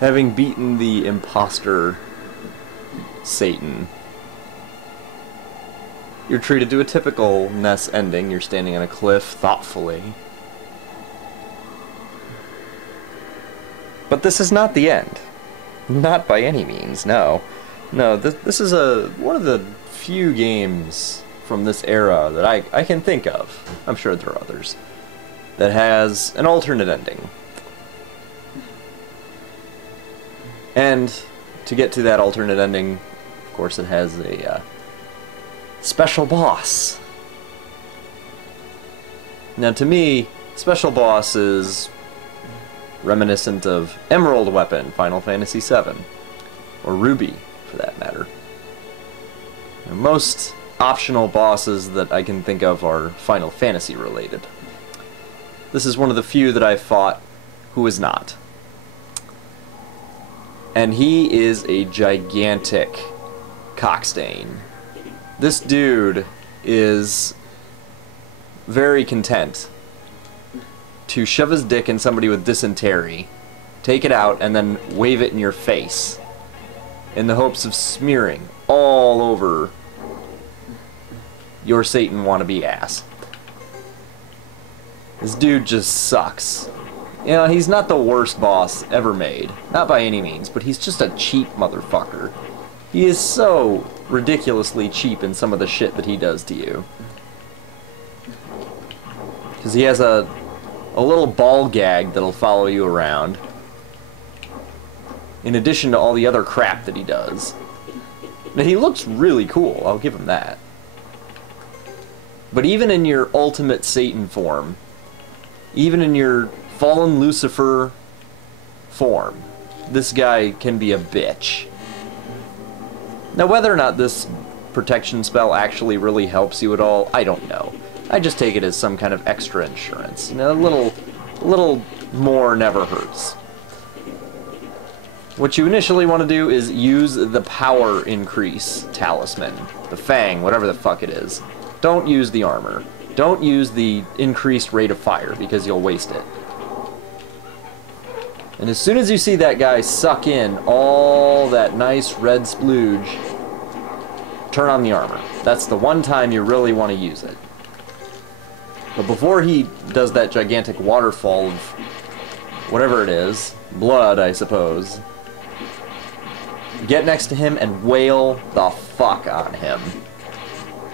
Having beaten the imposter Satan, you're treated to a typical Ness ending. You're standing on a cliff thoughtfully. But this is not the end. Not by any means, no. No, this is one of the few games from this era that I can think of, I'm sure there are others, that has an alternate ending. And to get to that alternate ending, of course it has a special boss. Now to me, special boss is reminiscent of Emerald Weapon, Final Fantasy VII, or Ruby, for that matter. Most optional bosses that I can think of are Final Fantasy related. This is one of the few that I've fought who is not. And he is a gigantic cockstain. This dude is very content to shove his dick in somebody with dysentery, take it out, and then wave it in your face in the hopes of smearing all over your Satan wannabe ass. This dude just sucks. You know, he's not the worst boss ever made. Not by any means, but he's just a cheap motherfucker. He is so ridiculously cheap in some of the shit that he does to you. Because he has a little ball gag that'll follow you around, in addition to all the other crap that he does. Now, he looks really cool, I'll give him that. But even in your ultimate Satan form, even in your fallen Lucifer form, this guy can be a bitch. Now, whether or not this protection spell actually really helps you at all, I don't know. I just take it as some kind of extra insurance. You know, a little more never hurts. What you initially want to do is use the power increase talisman. The Fang, whatever the fuck it is. Don't use the armor. Don't use the increased rate of fire, because you'll waste it. And as soon as you see that guy suck in all that nice red splooge, turn on the armor. That's the one time you really want to use it. But before he does that gigantic waterfall of whatever it is, blood, I suppose, get next to him and wail the fuck on him.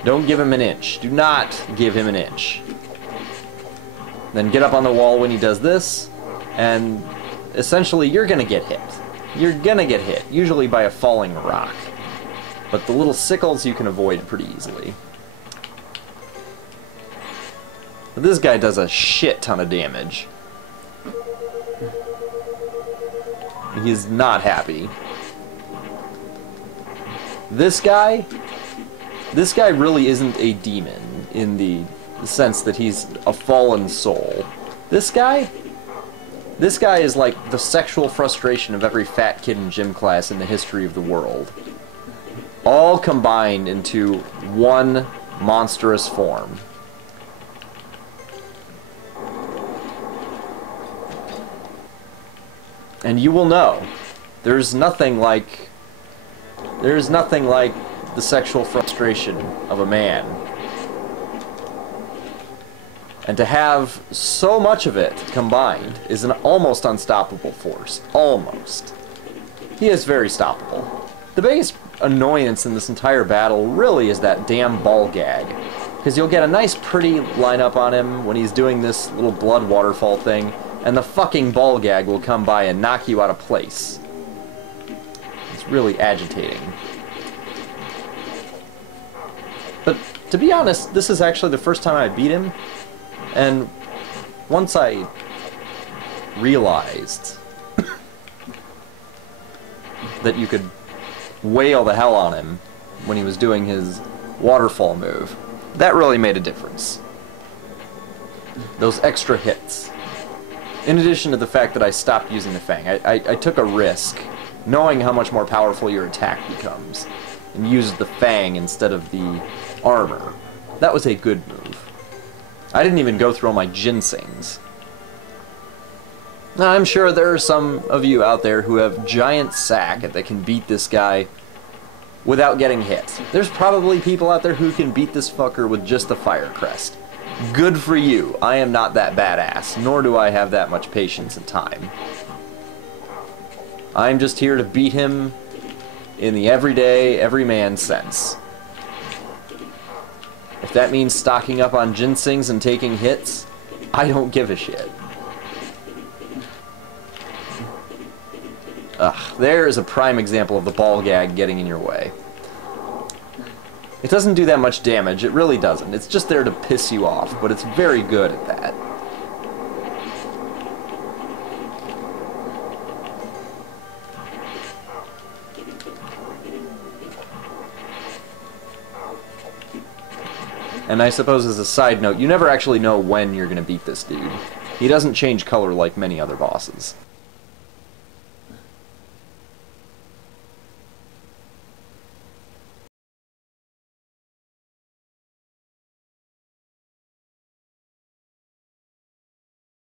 Don't give him an inch. Do not give him an inch. Then get up on the wall when he does this, and essentially you're gonna get hit. You're gonna get hit, usually by a falling rock. But the little sickles you can avoid pretty easily. But this guy does a shit ton of damage. He's not happy. This guy really isn't a demon in the sense that he's a fallen soul. This guy is like the sexual frustration of every fat kid in gym class in the history of the world. All combined into one monstrous form. And you will know, there's nothing like the sexual frustration of a man. And to have so much of it combined is an almost unstoppable force. Almost. He is very stoppable. The biggest annoyance in this entire battle really is that damn ball gag. Because you'll get a nice pretty lineup on him when he's doing this little blood waterfall thing, and the fucking ball gag will come by and knock you out of place. It's really agitating. But to be honest, this is actually the first time I beat him, and once I realized that you could wail the hell on him when he was doing his waterfall move, that really made a difference. Those extra hits. In addition to the fact that I stopped using the Fang, I took a risk, knowing how much more powerful your attack becomes, and used the Fang instead of the armor. That was a good move. I didn't even go through all my ginsengs. Now, I'm sure there are some of you out there who have giant sack that can beat this guy without getting hit. There's probably people out there who can beat this fucker with just the fire crest. Good for you. I am not that badass, nor do I have that much patience and time. I'm just here to beat him in the everyday, everyman sense. If that means stocking up on ginsengs and taking hits, I don't give a shit. Ugh, there is a prime example of the ball gag getting in your way. It doesn't do that much damage, it really doesn't. It's just there to piss you off, but it's very good at that. And I suppose as a side note, you never actually know when you're going to beat this dude. He doesn't change color like many other bosses.